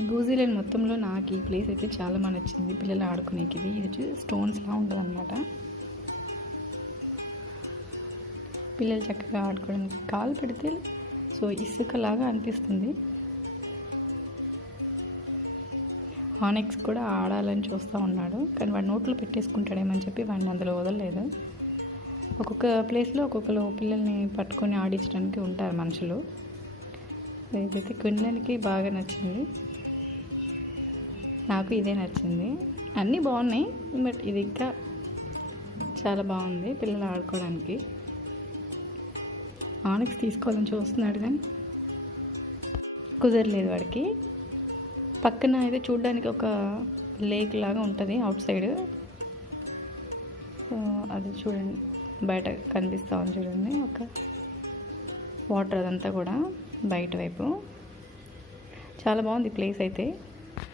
New Zealand మొత్తంలో నాకు ఈ ప్లేస్ అయితే చాలా బాగా నచ్చింది. పిల్లలు ఆడుకునేకి ఇది వచ్చి స్టోన్స్లా ఉంటుంది అనమాట. పిల్లలు చక్కగా ఆడుకోవడానికి కాలు పెడితే సో ఇసుకలాగా అనిపిస్తుంది. హానెక్స్ కూడా ఆడాలని చూస్తూ ఉన్నాడు, కానీ వాడు నోట్లో పెట్టేసుకుంటాడేమని చెప్పి వాడిని అందులో వదలలేదు. ఒక్కొక్క ప్లేస్లో ఒక్కొక్కరు పిల్లల్ని పట్టుకొని ఆడించడానికి ఉంటారు మనుషులు. ఇదైతే క్విన్లాండ్కి బాగా నచ్చింది. నాకు ఇదే నచ్చింది. అన్నీ బాగున్నాయి, బట్ ఇది ఇంకా చాలా బాగుంది పిల్లలు ఆడుకోవడానికి. ఆనెక్స్ తీసుకోవాలని చూస్తున్నాడు కానీ కుదరలేదు వాడికి. పక్కన అయితే చూడడానికి ఒక లేక్ లాగా ఉంటుంది అవుట్ సైడ్. సో అది చూడండి, బయట కనిపిస్తూ ఉంది చూడండి, ఒక వాటర్ అదంతా కూడా బయట వైపు. చాలా బాగుంది ప్లేస్ అయితే.